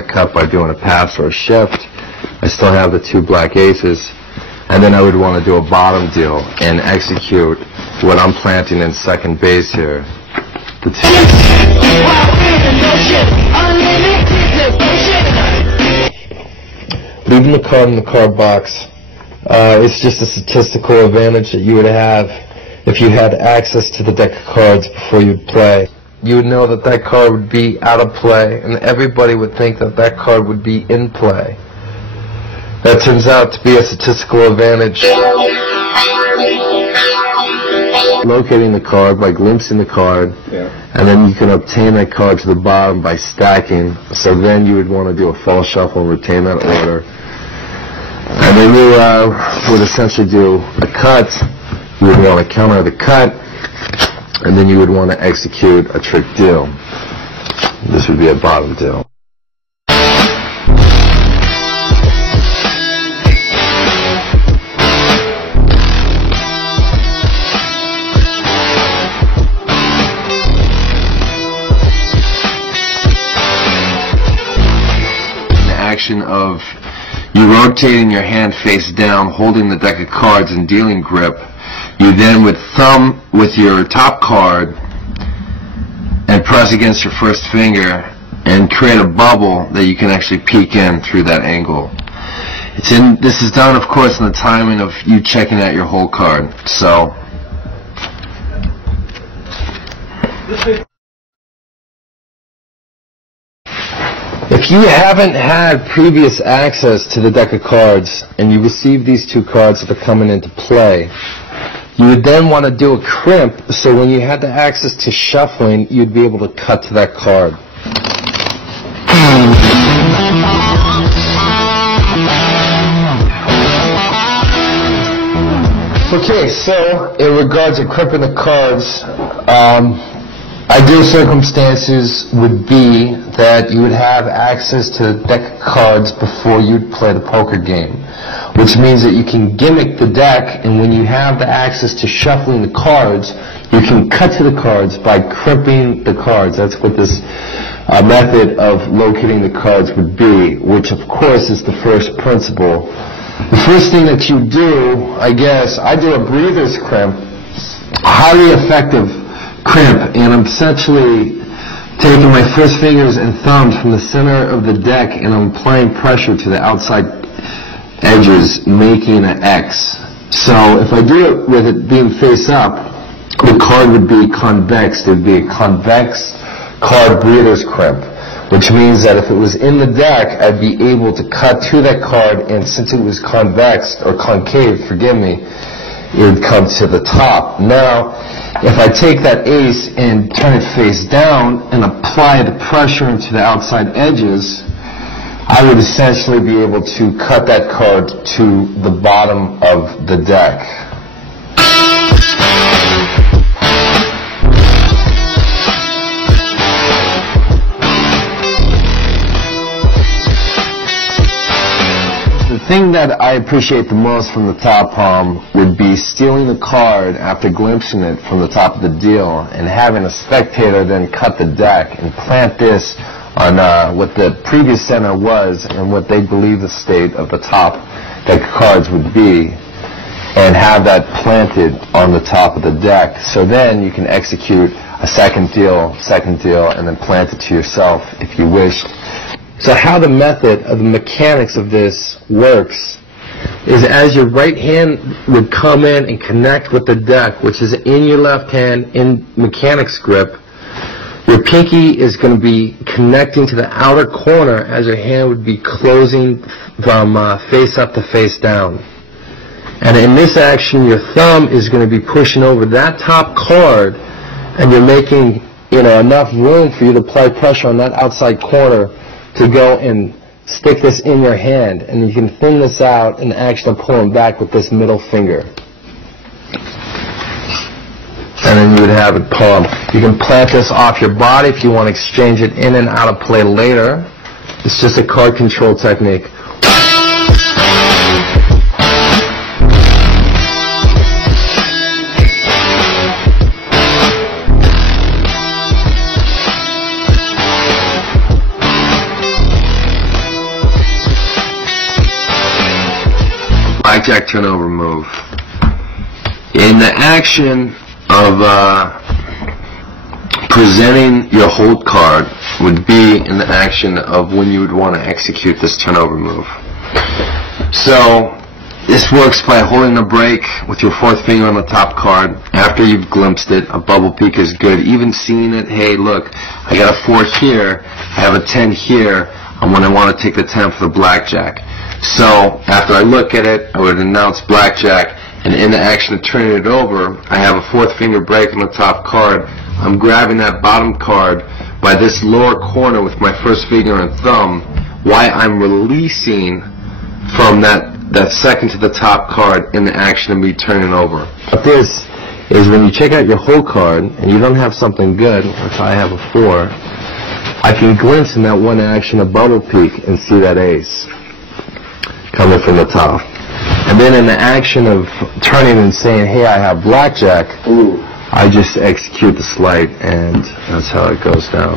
that cut by doing a pass or a shift. I still have the 2 black aces. And then I would want to do a bottom deal and execute what I'm planting in second base here. The 2. Leaving the card in the card box, it's just a statistical advantage that you would have if you had access to the deck of cards before you'd play. You would know that that card would be out of play, and everybody would think that that card would be in play. That turns out to be a statistical advantage. Locating the card by glimpsing the card, and then you can obtain that card to the bottom by stacking. So then you would want to do a fall shuffle and retain that order. And then you would essentially do a cut. You would want to counter the cut, and then you would want to execute a trick deal. This would be a bottom deal. Of you rotating your hand face down, holding the deck of cards and dealing grip, you then would thumb with your top card and press against your first finger and create a bubble that you can actually peek in through that angle. This is done, of course, in the timing of you checking out your whole card. So if you haven't had previous access to the deck of cards and you receive these 2 cards that are coming into play, you would then want to do a crimp, so when you had the access to shuffling, you'd be able to cut to that card. Okay, so in regards to crimping the cards, ideal circumstances would be that you would have access to the deck of cards before you'd play the poker game, which means that you can gimmick the deck, and when you have the access to shuffling the cards, you can cut to the cards by crimping the cards. That's what this method of locating the cards would be, which of course is the first principle. The first thing that you do, I do a breather's crimp, highly effective crimp, and I'm essentially taking my first fingers and thumbs from the center of the deck, and I'm applying pressure to the outside edges, making an X. So if I do it with it being face up, the card would be convex. It would be a convex card breather's crimp, which means that if it was in the deck, I'd be able to cut to that card, and since it was convex, or concave, forgive me, it would come to the top. Now, if I take that ace and turn it face down and apply the pressure into the outside edges, I would essentially be able to cut that card to the bottom of the deck. The thing that I appreciate the most from the top palm would be stealing the card after glimpsing it from the top of the deal and having a spectator then cut the deck and plant this on what the previous center was and what they believe the state of the top deck of cards would be, and have that planted on the top of the deck. So then you can execute a second deal, and then plant it to yourself if you wished. So how the method of the mechanics of this works is as your right hand would come in and connect with the deck, which is in your left hand in mechanics grip, your pinky is going to be connecting to the outer corner as your hand would be closing from face up to face down. And in this action, your thumb is going to be pushing over that top card, and you're making enough room for you to apply pressure on that outside corner to go and stick this in your hand, and you can thin this out and actually pull them back with this middle finger. And then you would have it palm. You can plant this off your body if you want to exchange it in and out of play later. It's just a card control technique. blackjack turnover move. In the action of presenting your hold card would be in the action of when you would want to execute this turnover move. So this works by holding the break with your fourth finger on the top card. After you've glimpsed it, a bubble peek is good. Even seeing it, hey look, I got a 4 here, I have a 10 here, and when I want to take the 10 for the blackjack. So after I look at it, I would announce blackjack, and in the action of turning it over, I have a fourth finger break on the top card. I'm grabbing that bottom card by this lower corner with my first finger and thumb, while I'm releasing from that second to the top card in the action of me turning over. But this is when you check out your whole card and you don't have something good, if I have a 4, I can glimpse in that one action a bubble peek and see that ace coming from the top. And then in the action of turning and saying, hey, I have blackjack, I just execute the sleight, and that's how it goes down.